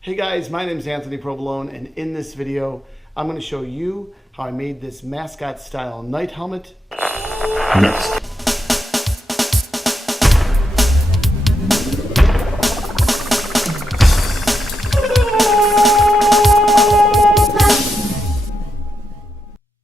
Hey guys, my name is Antny Provolone, and in this video, I'm going to show you how I made this Mascot-style night helmet. Next.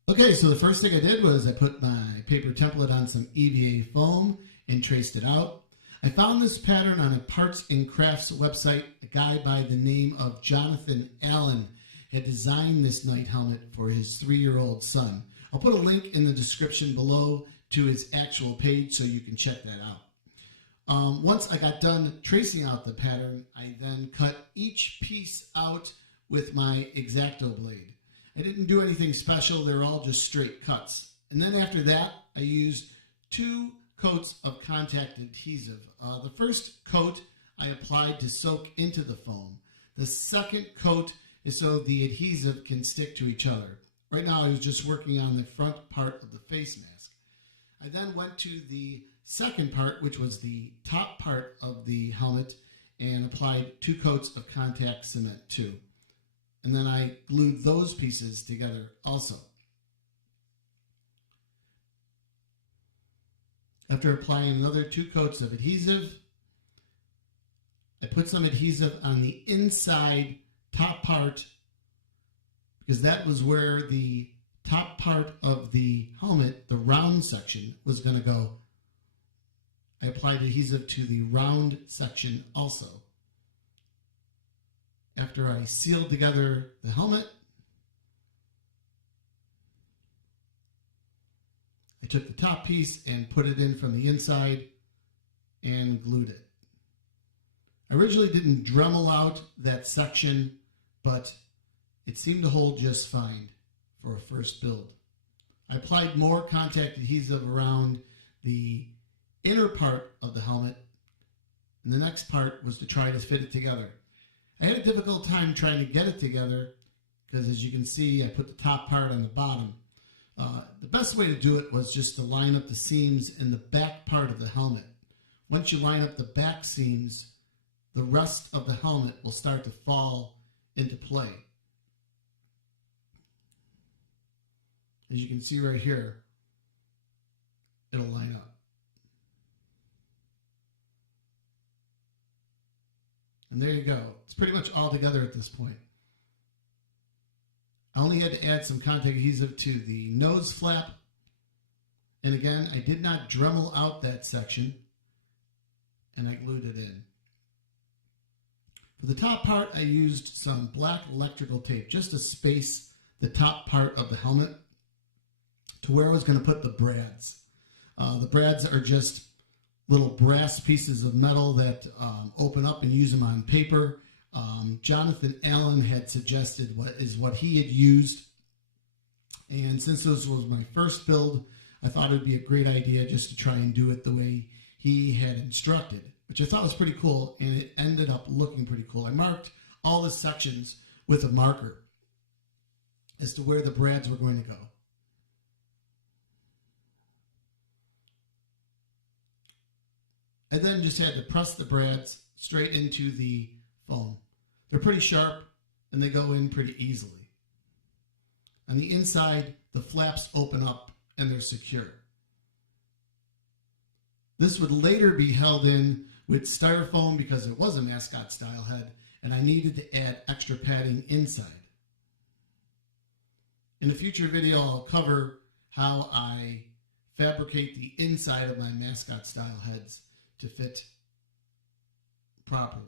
Okay, so the first thing I did was I put my paper template on some EVA foam and traced it out. I found this pattern on a parts and crafts website. A guy by the name of Jonathan Allen had designed this night helmet for his 3-year-old son. I'll put a link in the description below to his actual page so you can check that out. Once I got done tracing out the pattern, I then cut each piece out with my X-Acto blade. I didn't do anything special, they're all just straight cuts. And then after that, I used 2 coats of contact adhesive. The first coat I applied to soak into the foam. The second coat is so the adhesive can stick to each other. Right now I was just working on the front part of the face mask. I then went to the second part, which was the top part of the helmet, and applied 2 coats of contact cement too. And then I glued those pieces together also. After applying another 2 coats of adhesive, I put some adhesive on the inside top part because that was where the top part of the helmet, the round section, was going to go. I applied adhesive to the round section also. After I sealed together the helmet, I took the top piece and put it in from the inside and glued it. I originally didn't Dremel out that section, but it seemed to hold just fine for a first build. I applied more contact adhesive around the inner part of the helmet, and the next part was to try to fit it together. I had a difficult time trying to get it together because, as you can see, I put the top part on the bottom. The best way to do it was just to line up the seams in the back part of the helmet. Once you line up the back seams, the rest of the helmet will start to fall into play. As you can see right here, it'll line up. And there you go. It's pretty much all together at this point. I only had to add some contact adhesive to the nose flap. And again, I did not Dremel out that section, and I glued it in. For the top part, I used some black electrical tape just to space the top part of the helmet to where I was going to put the brads. The brads are just little brass pieces of metal that open up and use them on paper. Jonathan Allen had suggested what he had used, and since this was my first build, I thought it would be a great idea just to try and do it the way he had instructed, which I thought was pretty cool, and it ended up looking pretty cool. I marked all the sections with a marker as to where the brads were going to go. I then just had to press the brads straight into the foam. They're pretty sharp and they go in pretty easily. On the inside, the flaps open up and they're secure. This would later be held in with styrofoam because it was a Mascot-style head and I needed to add extra padding inside. In a future video, I'll cover how I fabricate the inside of my Mascot-style heads to fit properly.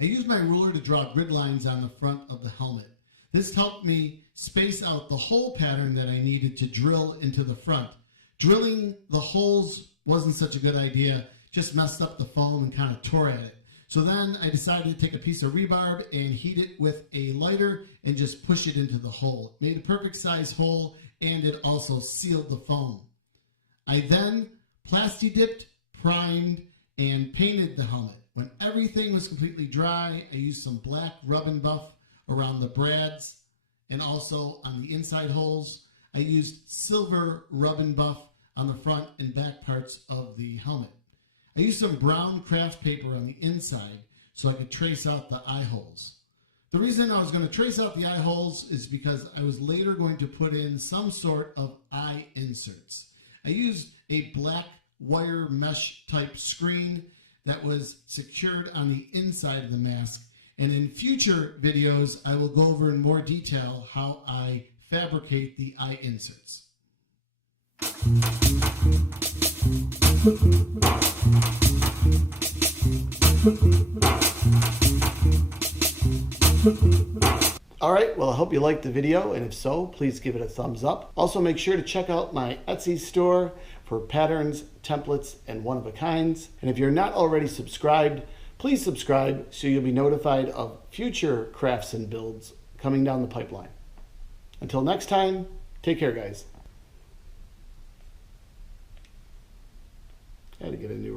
I used my ruler to draw grid lines on the front of the helmet. This helped me space out the hole pattern that I needed to drill into the front. Drilling the holes wasn't such a good idea, just messed up the foam and kind of tore at it. So then I decided to take a piece of rebarb and heat it with a lighter and just push it into the hole. It made a perfect size hole and it also sealed the foam. I then plasti-dipped, primed, and painted the helmet. When everything was completely dry, I used some black rub and buff around the brads and also on the inside holes. I used silver rub and buff on the front and back parts of the helmet. I used some brown craft paper on the inside so I could trace out the eye holes. The reason I was going to trace out the eye holes is because I was later going to put in some sort of eye inserts. I used a black wire mesh type screen that was secured on the inside of the mask. And in future videos, I will go over in more detail how I fabricate the eye inserts. Alright, well I hope you liked the video, and if so, please give it a thumbs up. Also make sure to check out my Etsy store for patterns, templates, and one-of-a-kinds. And if you're not already subscribed, please subscribe so you'll be notified of future crafts and builds coming down the pipeline. Until next time, take care guys. I had to get a new